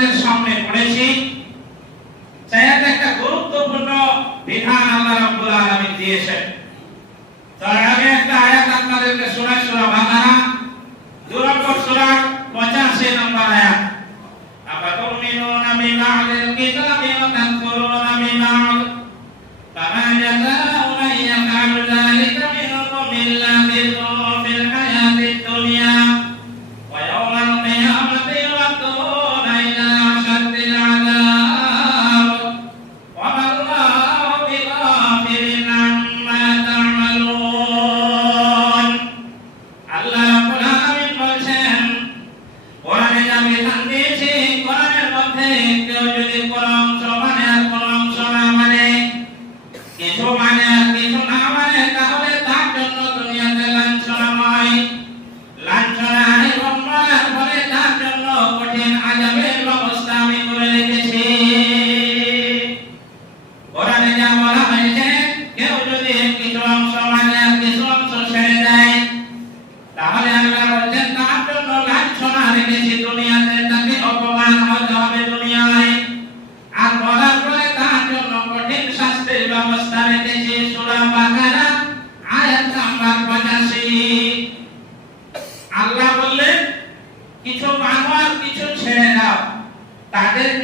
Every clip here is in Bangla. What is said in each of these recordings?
আপনাদের সামনে পড়েছি। সেটা একটা গুরুত্বপূর্ণ বিধান আল্লাহ রাব্বুল আলামিন দিয়েছেন। তার আগে একটা আয়াত আপনাদেরকে শোনাই সুরা বাকারা। দুরাকর সূরা কেউ যদি কোন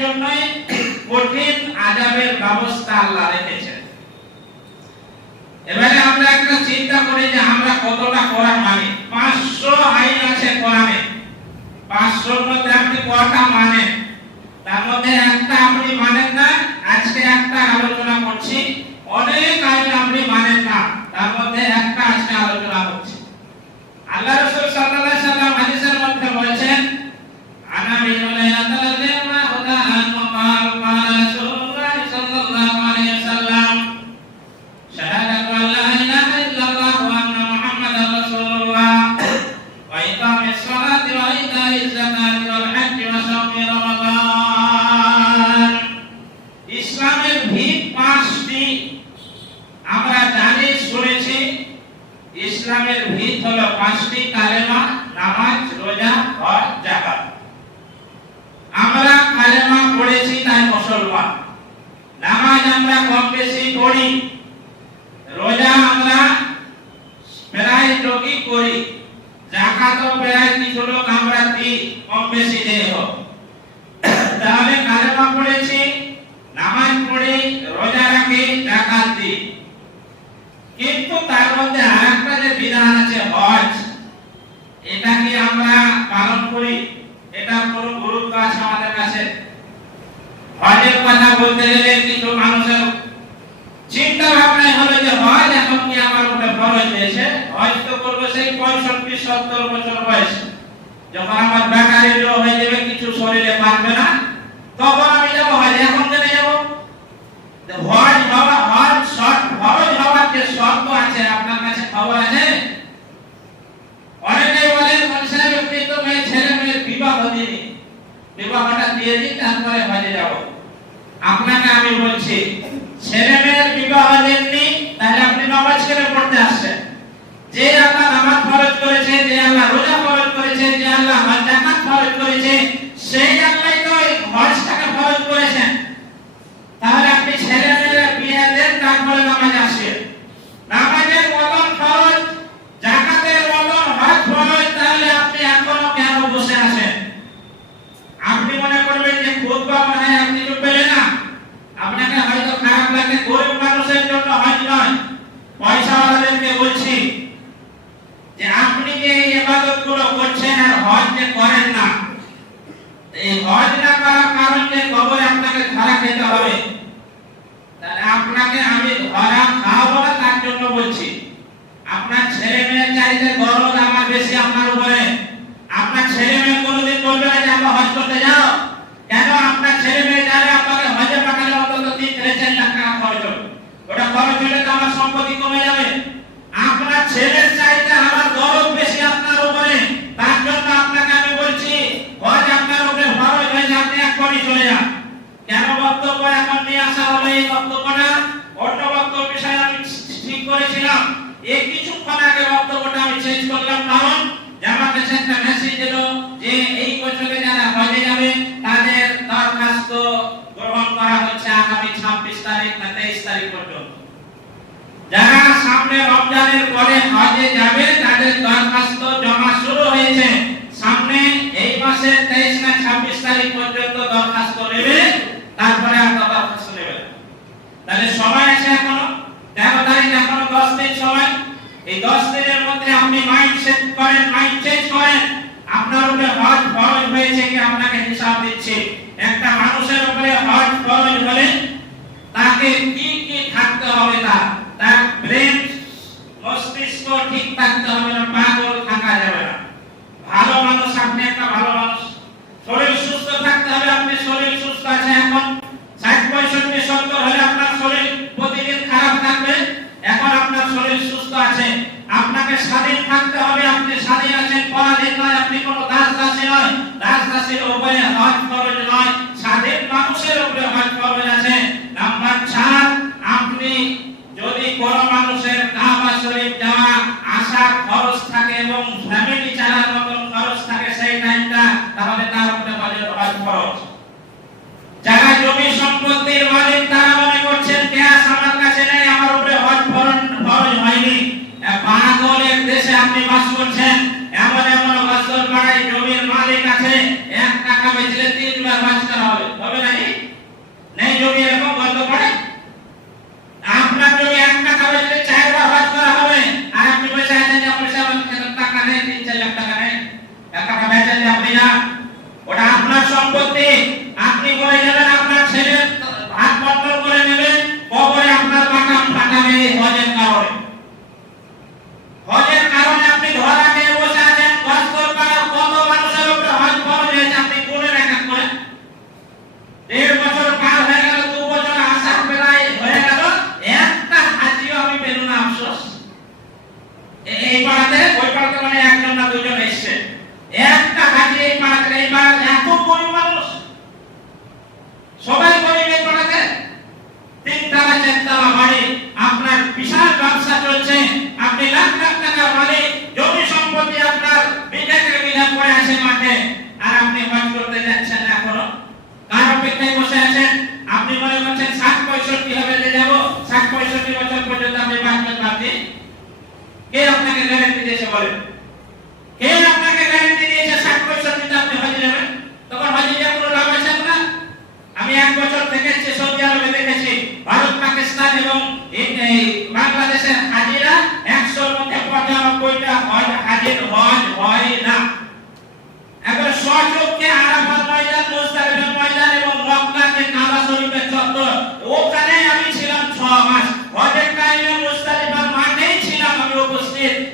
জন্যই কঠিন আযাবের ব্যবস্থা আল্লাহ রেখেছেন। এবারে আমরা একটা চিন্তা করি যে আমরা কতটা কোরআন মানি। পাঁচশো আইন আছে কোরআনে। পাঁচশোর মধ্যে আপনি কটা মানেন? তার মধ্যে একটা আপনি মানেন না, আজকে একটা আলোচনা করছি। অনেক আইন আপনি মানেন না, তার মধ্যে একটা আজকে আলোচনা করছি। আল্লাহ রাসূল সাল্লাল্লাহু আলাইহি সাল্লাম হাদিসের মধ্যে বলেছেন, আনা বিল্লাহি যখন আমার বেকারি হয়ে যাবে, কিছু শরীরে পারবে না, তখন আমি যাব হজ এখন যাব। হজ হওয়া হজ শর্ট ফরজ হওয়ার আছে, আপনার কাছে খবর আছে অনেকেই বলেন মনসাহ আপনি তো মেয়ে ছেলে মেয়ের বিবাহ দিইনি বিবাহটা দিয়ে দিই তারপরে হজে যাব আপনাকে আমি বলছি ছেলে মেয়ের বিবাহ দেননি, তাহলে আপনি নামাজ কেন পড়তে আসছেন? যে আল্লাহ নামাজ ফরজ করেছে, যে আল্লাহ রোজা ফরজ করেছে, যে আল্লাহ জাকাত ফরজ করেছে, সেই আল্লাহই তো এই হজটাকে ফরজ করেছেন। তাহলে আপনি ছেলে মেয়ের বিয়ে দেন, তারপরে নামাজ আসেন নামাজের বদল ফরজ জাকাতের বদল হজ ফরজ তাহলে আপনি এখনও কেন বসে আছেন আপনি মনে করবেন যে খুতবা মনে হয় আপনি তো পেলেন না আপনাকে হয়তো খারাপ লাগে গরিব মানুষের জন্য হজ নয় পয়সাওয়ালাদেরকে বলছি যে আপনি যে এই ইবাদতগুলো করছেন আর হজ যে করেন না এই হজ না করার কারণ যে কবরে আপনাকে ধরা খেতে হবে তাহলে আপনাকে আমি ধরা খাওয়াবো না তার জন্য বলছি আপনার ছেলে মেয়ের চাইতে গরজ আমার বেশি আপনার উপরে আপনার ছেলে মেয়ে কোনোদিন বলবে না যে আমরা হজ করতে যাও কেন আপনার ছেলে মেয়ে যাবে আপনাকে হজে পাঠালে অন্তত তিন থেকে চার লাখ টাকা খরচ হবে ওটা খরচ হলে তো আমার সম্পত্তি কমে যাবে? আপনার ছেলের চাইতে আমার গরজ বেশি আপনার উপরে। তার জন্য আপনাকে আমি বলছি হজ আপনার উপরে খরচ হয়ে যায় আপনি এক্ষুনি চলে যান। কেন বক্তব্য এখন নিয়ে আসা হলো এই বক্তব্যটা? অন্য বক্তব্য বিষয়ে আমি ঠিক করেছিলাম। এই কিছুক্ষণ আগে বক্তব্যটা আমি চেঞ্জ করলাম, কারণ তারিখ না তেইশ তারিখ পর্যন্ত। যারা সামনে রমজানের পরে হজে যাবে, তাদের দরখাস্ত জমা শুরু হয়েছে। সামনে এই মাসের তেইশ না ছাব্বিশ তারিখ পর্যন্ত দরখাস্ত নেবে, তারপরে আপনার দরখাস্ত নেবে তাহলে সময় আছে এখনও? তেরো তারিখ এখনও দশ দিন সময়। এই দশ দিনের মধ্যে আপনি মাইন্ড সেট করেন মাইন্ড চেঞ্জ করেন, আপনার উপরে হজ ফরজ হয়েছে কি আপনাকে হিসাব দিচ্ছি। একটা মানুষের উপরে হজ ফরজ হলে তাকে কি কি থাকতে হবে তার? তার ব্রেন মস্তিষ্ক ঠিক থাকতে হবে না, পাগল থাকা যাবে না। ভালো মানুষ, আপনি একটা ভালো মানুষ। শরীর সুস্থ থাকতে হবে, আপনি শরীর সুস্থ আছে এখন। ষাট পঁয়ষট্টি, সত্তর হলে আপনার শরীর প্রতিদিন খারাপ থাকবে। এখন আপনার শরীর সুস্থ আছে। আপনাকে স্বাধীন থাকতে হবে, আপনি স্বাধীন আছেন, পরাধীন নয়, আপনি কোনো দাস দাসী নয়। দাস দাসীর উপরে হজ ফরজ নয়, স্বাধীন মানুষের উপরে হজ ফরজ আছে। নাম্বার আপনি যদি কোনো মানুষের কাবা শরীফ যাওয়া আসা খরচ থাকে এবং ফ্যামিলি চালার মতন খরচ থাকে সেই টাইমটা, তাহলে তার উপরে হজের হজ খরচ। যারা জমি সম্পত্তির মালিক, তারা মনে করছেন, ক্যাশ আমার কাছে নেই, আমার উপরে হজ ফরজ হয়নি। পাগলের দেশে আপনি বাস করছেন এমন এমন বছর পাড়ায় জমির মালিক আছে এক টাকা বেচলে তিনবার হজ করা হবে হবে না কি? নেই জমি এরকম বন্ধ করে আপনার জমি এক টাকা বেচলে চারবার হজ করা হবে আর আপনি বসে আছেন যে পয়সা আমার কাছে টাকা নেই তিন চার লাখ টাকা নেই এক টাকা বেচলে আপনি না ওটা আপনার সম্পত্তি আপনি মরে যাবেন আপনার ছেলে হাত বন্টন করে নেবেন কবরে আপনার মাকাম ফাটাবে এই হজের কারণে হজের কারণে আপনি ধরা খেয়ে বসে আছেন বছর পাড়ার কত মানুষের উপরে হজ ফরজ হয়েছে আপনি গুনে রেখা করেন দেড় বছর পার হয়ে গেল দু বছর আশা প্রায় হয়ে গেল একটা হাজিও আমি পেলু না আফসোস এ- এই পাড়াতে ওই পাড়াতে মানে একজন না দুজন এসছে একটা হাজি এই পাড়াতে এই পাড়াতে এত গরিব মানুষ সবাই গরিব এই পাড়াতে তিনতলা চারতলা বাড়ি আপনার বিশাল ব্যবসা চলছে আপনি লাখ লাখ টাকার মালিক জমি সম্পত্তি আপনার বিঘা থেকে বিঘা পড়ে আছে মাঠে আর আপনি হজ করতে যাচ্ছেন না এখনও কার অপেক্ষায় বসে আছেন আপনি মনে করছেন ষাট পঁয়ষট্টি হবে যে যাব ষাট পঁয়ষট্টি বছর পর্যন্ত আপনি বাঁচবেন ভাবছি কে আপনাকে গ্যারান্টি দিয়েছে বলেন? কে আপনাকে গ্যারান্টি দিয়েছে ষাট পঁয়ষট্টিতে আপনি হজে যাবেন তখন হজে যা কোনো লাভ আছে না আমি এক বছর থেকে সৌদি আরবে দেখেছি, ভারত, পাকিস্তান এবং বাংলাদেশের হাজিরা একশোর মধ্যে পঁচানব্বইটা হজ হাজির হজ হয় না। এবার সচক্ষে আরাফাত ময়দান মুজদালিফা ময়দান এবং মক্কার যে কাবা শরীফের চত্বর ওখানে আমি ছিলাম 6 মাস। হজের টাইমে আমি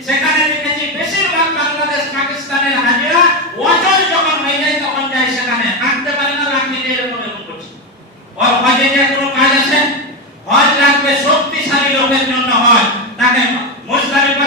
সেখানে দেখেছি বেশিরভাগ বাংলাদেশ, পাকিস্তানের হাজিরা ওয়াটার যখন হয়ে যায় তখন যায় সেখানে। হাঁটতে পারে না লাঠি যে এরকম এরকম করছে। ওর হজে যে কোনো কাজ আছে? হজ লাগবে শক্তিশালী লোকের জন্য হয় তাকে মুজদালিফা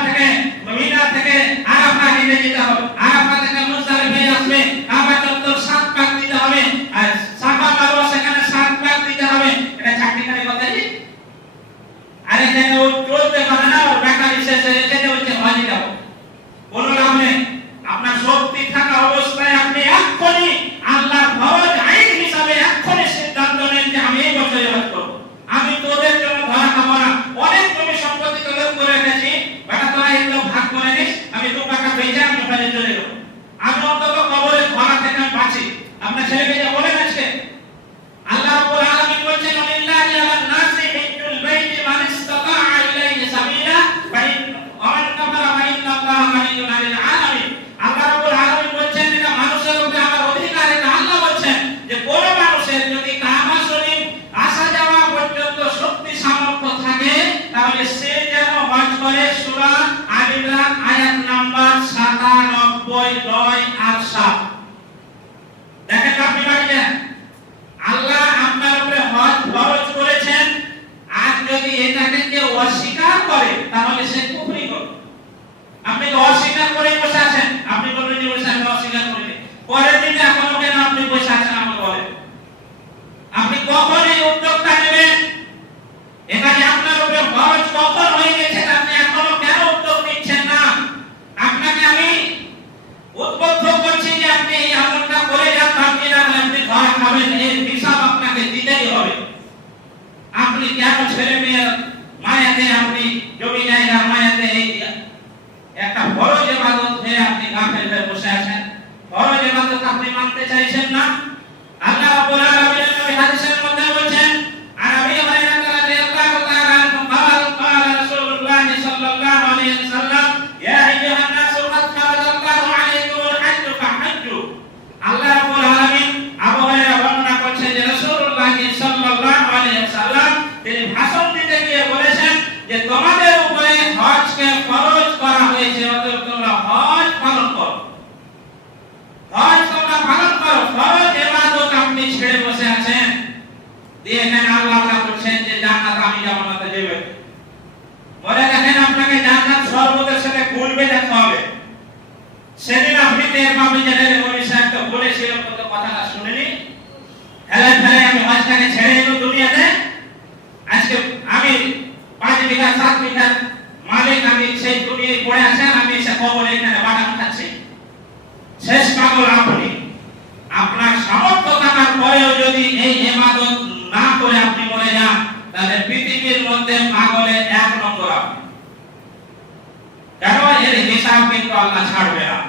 আল্লাহ ছাড়বে না।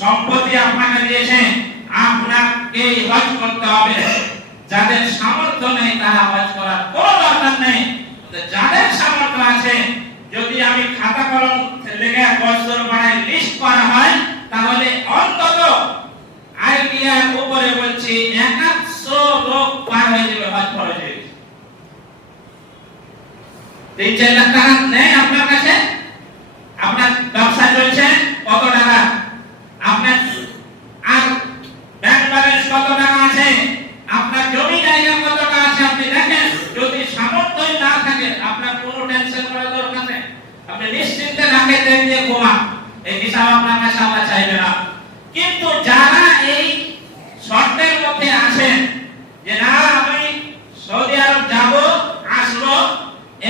সম্পত্তি আপনাকে দিয়েছেন আপনাকে হজ করতে হবে। যাদের সামর্থ্য নেই, তারা হজ করার কোনো দরকার নেই। যাদের সামর্থ্য আছে, যদি আমি খাতা কলম লেগে বছর বাড়ায় লিস্ট করা হয়, তাহলে অন্তত আইডিয়ার উপরে বলছি একাশো লোক পার হয়ে যাবে হজ খরচ। তিন চার লাখ টাকা নেই আপনার কাছে? আপনার ব্যবসা চলছে? কত টাকা? আপনার আর ব্যাংক ব্যালেন্স কত টাকা আছে? আপনার জমি জায়গা কত টাকা আছে? আপনি দেখেন, যদি সামর্থ্যই না থাকে, আপনার কোনো টেনশন করার দরকার নেই। আপনি নিশ্চিন্তে নাকে তেল দিয়ে এই হিসাব আপনার কাছে আমরা চাইবে না। কিন্তু যারা এই শর্তের মধ্যে আছেন যে না আমি সৌদি আরব যাব আসব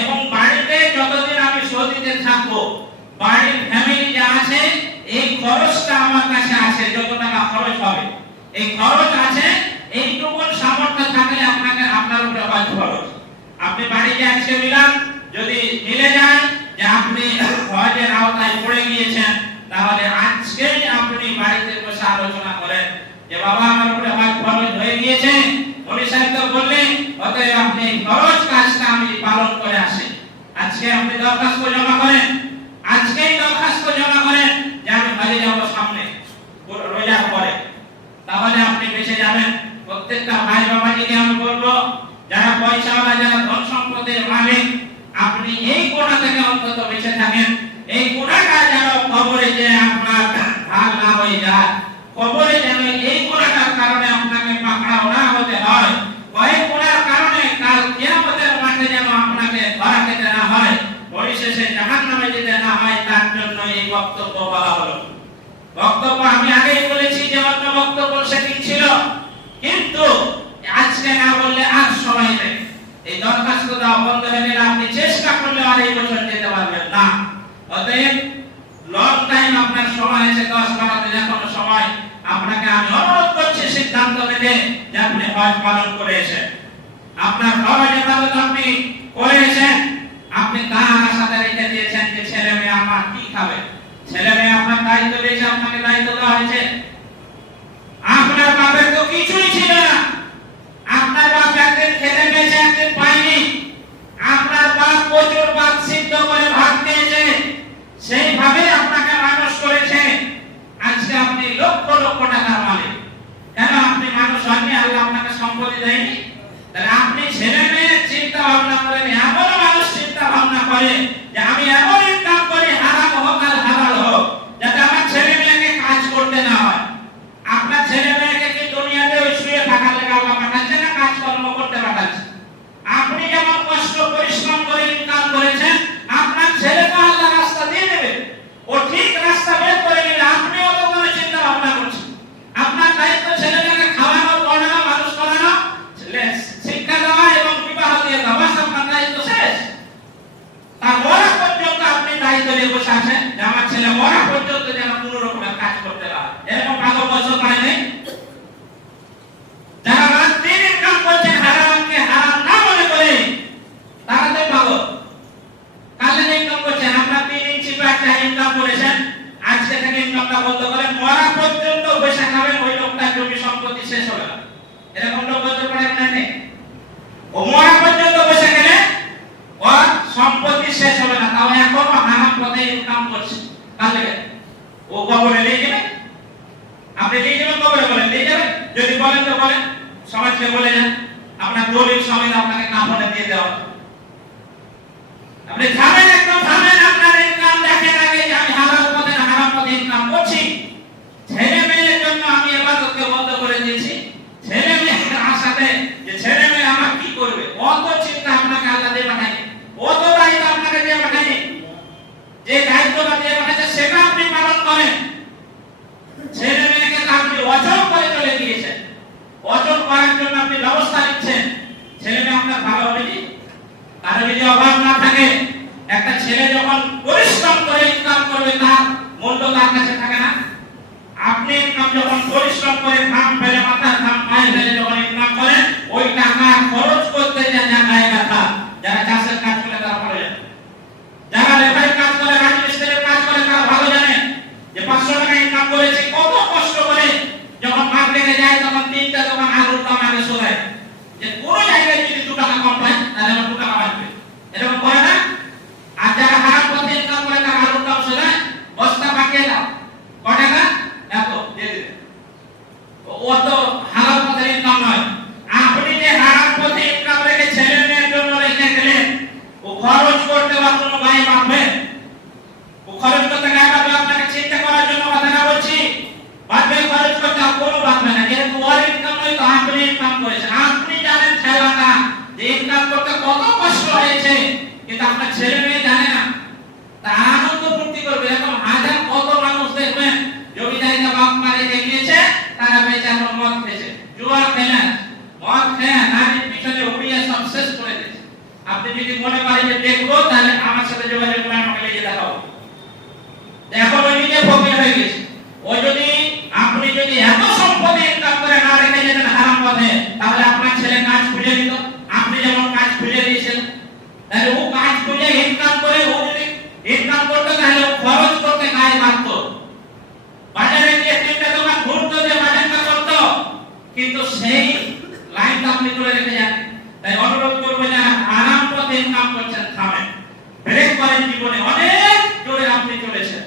এবং বাড়িতে যতদিন আমি সৌদিতে থাকব বাড়ির ফ্যামিলি যা আছে এই খরচটা আমার কাছে আছে যত টাকা খরচ হবে এই খরচ আছে এইটুকু সামর্থ্য থাকলে আপনাকে আপনার উপরে খরচ। আপনি বাড়িতে আজকে মিলান যদি মিলে যায় যে আপনি হজের আওতায় পড়ে গিয়েছেন, তাহলে আপনি বাড়িতে বসে আলোচনা করেন যে, বাবা, আমার উপরে খরচ হয়ে গিয়েছে। অতএব আপনি খরচ কাজটা আমি পালন করে আসি। আজকে আপনি দরখাস্ত জমা করেন, আজকেই দরখাস্ত জমা করেন যে আমি হজে যাব সামনে। রোজার পরে। তাহলে আপনি বেঁচে যাবেন। প্রত্যেকটা ভাই বাবাজিকে আমি বলব, যারা পয়সাওয়ালা যারা ধন সম্পদের মালিক, আপনি এই কোণা থেকে অন্তত বেঁচে থাকেন। এই কোণাটা যেন কবরে যে আপনার ভাগ না হয়ে যায়, কবরে যেন এই কোণাটার কারণে আপনাকে পাকড়াও না হতে হয়, কয়েক কোণার কারণে কাল কিয়ামতের মাঠে যেন আপনাকে ধরা খেতে না হয় পরিশেষে জাহান্নামে যেতে না হয়, তার জন্য এই বক্তব্য বলা হলো। বক্তব্য আমি আগেই বলেছি যে অন্য বক্তব্য সেটি ছিল। কিন্তু আজকে না বললে আর সময় নেই। এই দরখাস্ত দেওয়া বন্ধ হয়ে আপনি চেষ্টা করলে আর এই বছর যেতে পারবেন না। অতএব লং টাইম আপনার সময় আছে, দশ বারো দিন এখনও সময়। আপনাকে আমি অনুরোধ করছি, সিদ্ধান্ত নিতে যে আপনি হজ পালন করে এসেন। আপনার হজ ইবাদত আপনি করে এসেন, আপনি কার আশাতে রেখে দিয়েছেন যে ছেলে মেয়ে আমার কি খাবে? ছেলে মেয়ে আপনার দায়িত্ব দিয়েছে আপনাকে দায়িত্ব দেওয়া হয়েছে। আপনার বাপের তো কিছুই ছিল না। আপনার বাপ একদিন খেতে পেয়েছে, একদিন আপনার বাপ প্রচুর ভাত সিদ্ধ করে খেয়েছে। সেইভাবে আপনাকে মানুষ করেছে। আজকে আপনি লক্ষ লক্ষ টাকার মালিক। কেন আপনি মানুষ হননি? আল্লাহ আপনাকে সম্পত্তি দেয়নি। তাহলে আপনি ছেলে মেয়ের চিন্তা ভাবনা করেন এমন মানুষ চিন্তা ভাবনা করে যে আমি এমন ইনকাম করি लगा लगा लगा সম্পত্তি শেষ হবে না, তাও এখন হারাম পথে ইনকাম করছে। কার লেগে? ও কবরে নিয়ে যাবে? আপনি নিয়ে যাবেন কবরে বলেন নিয়ে যাবেন যদি বলেন তো বলেন সমাজকে বলে যান। আপনার দলিল সমেত আপনাকে কাপড়ে দিয়ে দেওয়া। আপনি থামেন একদম থামেন আপনার ইনকাম দেখেন আগে যে আমি হালাল পথে না হারাম পথে ইনকাম করছি ছেলে মেয়ের জন্য আমি এবাদতকে বন্ধ করে দিয়েছি ছেলে মেয়ের আশাতে যে ছেলে মেয়ে আমার কি করবে অত চিন্তা আপনাকে আল্লাহ দিয়ে পাঠায়নি অত দায়িত্ব আপনাকে দিয়ে পাঠায়নি যে দায়িত্বটা দিয়ে পাঠাচ্ছে সেটা আপনি পালন করেন ছেলে মেয়েকে তো আপনি অচল করে চলে গিয়েছেন অচল করার জন্য আপনি ব্যবস্থা নিচ্ছেন। ছেলে মেয়ে আপনার ভালো হবে কি? কারও যদি অভাব না থাকে, একটা ছেলে যখন পরিশ্রম করে ইনকাম করবে, তার মূল্য তার কাছে থাকে না। আপনি ইনকাম যখন পরিশ্রম করে ঘাম ফেলে মাথা ঘাম পায়ে ফেলে যখন ইনকাম করেন ওই টাকা খরচ করতে যা জায়গায় ব্যথা, যারা চাষের কাজ করে তারা ভালো জানে। যারা লেবারের কাজ করে, রাজমিস্ত্রির কাজ করে, তারা ভালো জানে যে পাঁচশো টাকা ইনকাম করেছে কত কষ্ট করে যখন যায় তখন তিনটা দোকান আলুর দাম আগে শোধায় যে কোনো জায়গায় যদি দু টাকা কম পায়, তাহলে আমার দু টাকা বাঁচবে এরকম করে না? আর যারা হারাম পথে ইনকাম করে, তারা আলুর দাম শোধায় বস্তা পাকিয়ে দাও। ক এত, দিয়ে দিলে। ও তো হারাম পথে ইনকাম নয় আপনি যে হারাম পথে ইনকাম রেখে ছেলে মেয়ের জন্য রেখে গেলেন ও খরচ করতে বা কোনো গায়ে মাপবে ও খরচ করতে গায়ে মাপবে আপনাকে চিন্তা করার জন্য কথা না বলছি বাদবে খরচ করতে আর কোনো বাঁধবে না যেহেতু ওর ইনকাম নয় তো আপনি ইনকাম করেছেন আপনি জানেন ছেলেটা যে ইনকাম করতে কত কষ্ট হয়েছে কিন্তু আপনার ছেলে মেয়ে জানে না তা আনন্দ ফুর্তি করবে এরকম হাজার কত মানুষ দেখবেন জমি জায়গা বাপ মা রেখে গিয়েছে তারা বেঁচে এখন মদ খেয়েছে জুয়া খেলেন মদ খেয়ে নারীর পিছনে উড়িয়ে সব শেষ করে দিয়েছে আপনি যদি মনে করেন যে দেখব তাহলে আমার সাথে যোগাযোগ করে আমাকে নিয়ে দেখাবো এখন ওই নিজে ফকির হয়ে গেছে ও যদি আপনি যদি এত সম্পত্তি ইনকাম করে না রেখে যেতেন হারাম পথে তাহলে আপনার ছেলে কাজ খুঁজে দিত আপনি যেমন কাজ খুঁজে দিয়েছেন তাহলে ও কাজ খুঁজে ইনকাম করে ও যদি ইনকাম করতো তাহলে ও খরচ করতে গায়ে মারতো বাজারে গিয়ে তিনটা দোকান ঘুরতো যে বাজারটা করতো কিন্তু সেই লাইনটা আপনি করে রেখে যান তাই অনুরোধ করব যে আরাম পথে ইনকাম করছেন থামেন ব্রেক করেন জীবনে অনেক জোরে আপনি চলেছেন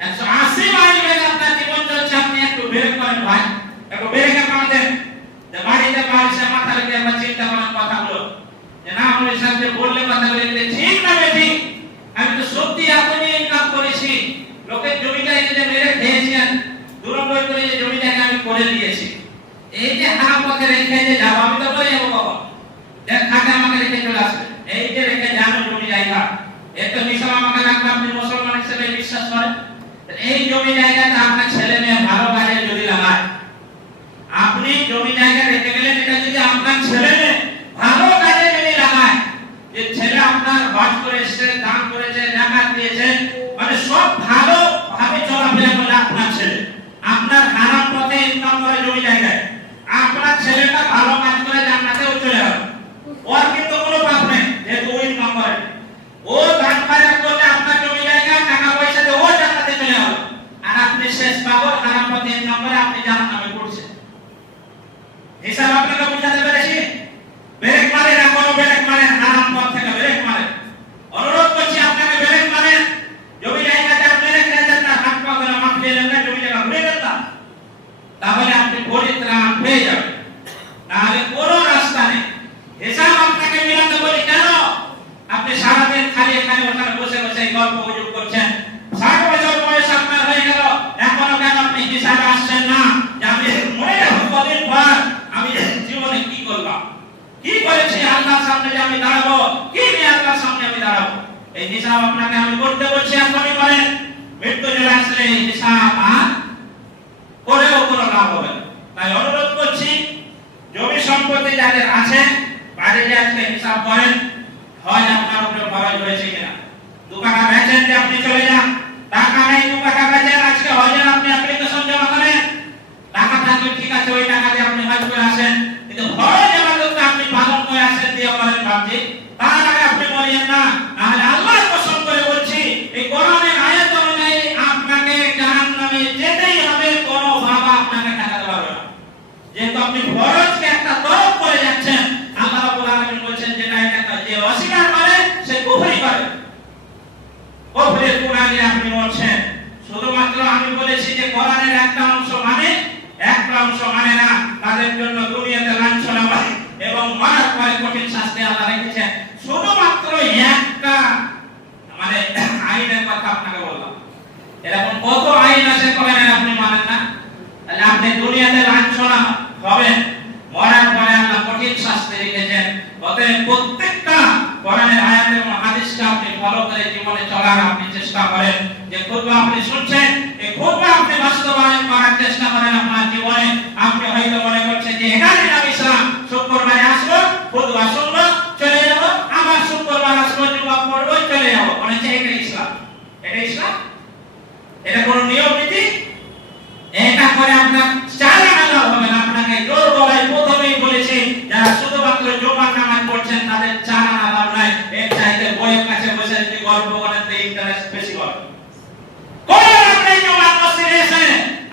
একশো আশি মাইল বেগে আপনার জীবন চলছে আপনি একটু ব্রেক করেন ভাই একটু ব্রেকে পা দেন যে বাড়িতে পারছে মাথা রেখে একবার চিন্তা করেন কথাগুলো যে না আমার সাথে বললে কথাগুলো এগুলো ঠিক না ঠিক আমি তো সত্যি এখনই ইনকাম করেছি লোকের জমি জায়গা যে মেরে খেয়েছেন দুরম্বর করে যে জমি জায়গা আমি করে দিয়েছি এই যে হারাম পথে রেখে যে যাব আমি তো বলে যাব বাবা দেখ খাতে আমাকে রেখে চলে আসবে এই যে রেখে যান আপনার মানে সব ভালো ভাবে আপনার ছেলে, আপনার হারাম পথে ইনকাম করে জমি জায়গায়, আপনার ছেলেটা ভালো কাজ করে জান্নাতেও চলে যাবে। ওর কিন্তু কোনো পাপ নেই যেহেতু ও ইনকাম করে ও ধান খয়রাত করলে আপনার জমি জায়গা টাকা পয়সা দিয়ে ও জানাতে চলে যাবে। আর আপনি শেষ পাবো, হারাম পথে ইনকাম করে আপনি নামে পড়ছেন। হিসাব আপনাকে বুঝাতে পেরেছি? ব্রেক না কোনো ব্রেক মারে হারাম পথ चले এরকম কত আইন আছে কোরআনে আপনি মানেন না? তাহলে আপনি দুনিয়াতে লাঞ্ছনা হবেন মরার পরে আল্লাহ কঠিন শাস্তি রেখেছেন। অতএব প্রত্যেকটা কোরআনের আয়াত এবং হাদিসকে আপনি ফলো করে জীবনে চলার আপনি চেষ্টা করেন। যে খুতবা আপনি শুনছেন, এই খুতবা আপনি বাস্তবায়ন করার চেষ্টা করেন, আপনার জীবনে আপনি হয়তো মনে করছেন যে এখানে নাম ইসলাম শুক্রবারে আসব খুতবা শুনব চলে যাব আবার শুক্রবার আসব জুমা পড়ব চলে যাব মনে হচ্ছে এটা ইসলাম এটা ইসলাম এটা কোনো নিয়ম নীতি এটা করে আপনার চালান আল্লাহ হবে না আপনাকে জোর গলায় প্রথমেই বলেছি যারা শুধুমাত্র জুমার নামাজ পড়ছেন তাদের চালান আল্লাহ নাই এর চাইতে বইয়ের কাছে বসে যদি গল্প করেন তো ইন্টারেস্ট বেশি হবে কোন আপনি জুমার মসজিদে এসে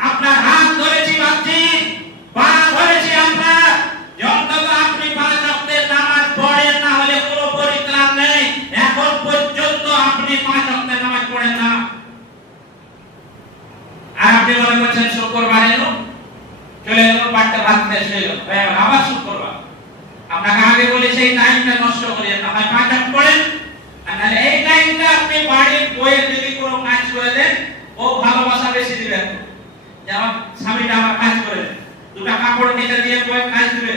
আপনার হাত ধরেছি বাপজি পা ধরেছি আপনার যন্তত আপনি পাঁচ ওয়াক্তের নামাজ পড়েন না হলে কোনো পরিত্রাণ নেই এখন পর্যন্ত আপনি পাঁচ ওয়াক্তের নামাজ পড়েন না আর আপনি মনে করছেন শুক্রবার এলো চলে এলো বাড়িতে ভাত খেয়ে শুয়ে গেল হয়ে গেল, আবার শুক্রবার আপনাকে আগে বলেছি এই টাইমটা নষ্ট করিয়েন না হয়। পাঁচ করেন আর এই টাইমটা আপনি বাড়ির বইয়ের যদি কোনো কাজ করে দেন, ও ভালোবাসা বেশি দিবেন। যে আমার স্বামীটা আমার কাজ করে। দুটা কাপড় কেটে দিয়ে বই কাজ দিবে।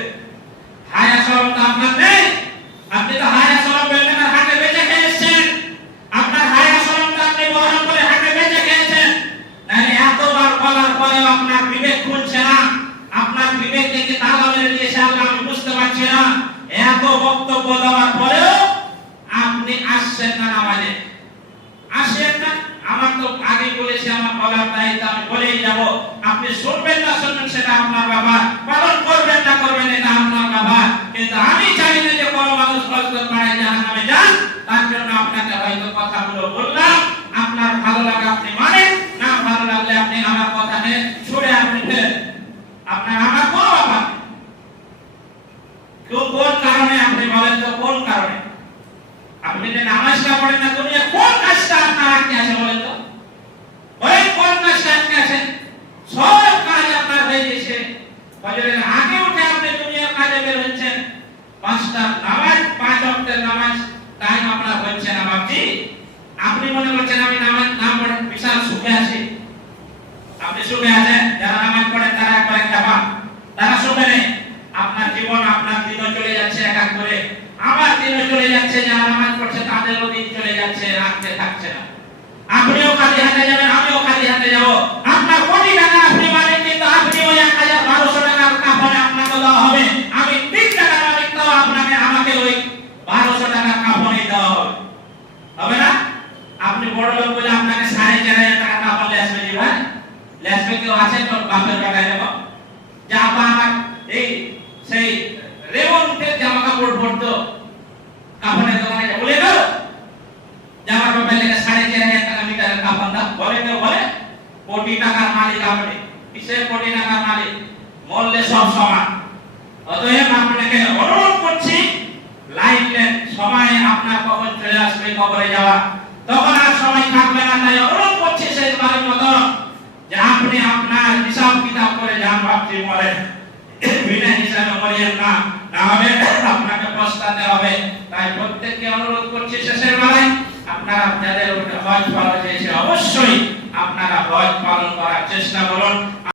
হায়া সরম তো আপনার নেই। আপনি তো হায়া পেলেন আর হাটে বেঁচে খেয়ে এসছেন আপনার হায়া সরমটা আপনি বহন করে হাটে বেঁচে খেয়েছেন নাহলে এতবার বলার পরেও আপনার বিবেক খুলছে না আপনার বিবেক থেকে তালা মেরে দিয়েছে আল্লাহ আমি বুঝতে পারছি না এত বক্তব্য দেওয়ার পরেও আপনি আসছেন না নামাজে আসেন না আমার তো আগে বলেছি আমার বলার দায়িত্ব আমি বলেই যাব আপনি শুনবেন না শুনবেন সেটা আপনার বাবা পালন করবেন না করবেন এটা আপনার বাবা কিন্তু আমি চাই না যে কোনো মানুষ কষ্ট পাড়ায় জাহান নামে যান তার জন্য আপনাকে হয়তো কথাগুলো বললাম আপনার ভালো লাগা আপনি মানেন না ভালো লাগলে আপনি আমার কথাকে ছুড়ে আপনি ফেলেন আপনার আমার কোনো ব্যাপার নেই। কেউ কোন কারণে আপনি বলেন তো কোন কারণে আপনি যে নামাজটা পড়েন না দুনিয়া কোন কাজটা আপনার আটকে আছে বলেন তো বলেন কোন কাজটা আটকে আছে সব কাজ আপনার হয়ে গেছে ফজরের আগে উঠে আপনি দুনিয়ার কাজে বের পাঁচটা পাঁচ অক্টের নামাজ টাইম আপনার হচ্ছে না বাপজি আপনি মনে করছেন আমি নামাজ না পড়ে বিশাল সুখে আছি আপনি সুখে আছেন যারা নামাজ পড়েন তারা একবার একটা বাপ তারা সুখে নেই আপনার জীবন আপনার দিনও চলে যাচ্ছে এক এক করে আমার দিনও চলে যাচ্ছে যারা নামাজ পড়ছে তাদেরও দিন চলে যাচ্ছে রাখতে থাকছে না আপনিও খালি হাতে যাবেন আমিও খালি হাতে যাব আপনার কোটি টাকা আপনি মালিক কিন্তু আপনি ওই এক হাজার বারোশো টাকার কাপড়ে আপনাকে দেওয়া হবে আমি তিন টাকার মালিক তাও আপনাকে আমাকে ওই বারোশো টাকার কাপড়ে দেওয়া হবে হবে না আপনি বড় লোক বলে আপনাকে সাড়ে চার হাজার টাকা কাপড় লেসবে দিবেন লেসবে কেউ আছে, তোর বাপের টাকায় দেবো। যা আমার এই, সেই রেমন্টের জামা কাপড় ভরতো। কাপড়ের দোকানে বলে গেল জামার বাপের লেগে সাড়ে চার হাজার টাকা মিটারের কাপড় দাম বলে কেউ বলে। কোটি টাকার মালিক আপনি কিসের কোটি টাকার মালিক? মরলে সব সমান। অতএব আপনাকে অনুরোধ করছি লাইফ সময় আপনার কখন চলে আসবে কবরে যাওয়া। তখন আর সময় থাকবে না, তাই অনুরোধ করছি শেষবারের মতো। আপনি আপনার হিসাব কিতাব করে যান ভাবতে মরেন বিনা হিসাবে মরিয়েন না। না হবে, আপনাকে পস্তাতে হবে। তাই প্রত্যেককে অনুরোধ করছি শেষের বেলায়, আপনারা যাদের হজ পালন হয়েছে অবশ্যই আপনারা হজ পালন করার চেষ্টা করুন।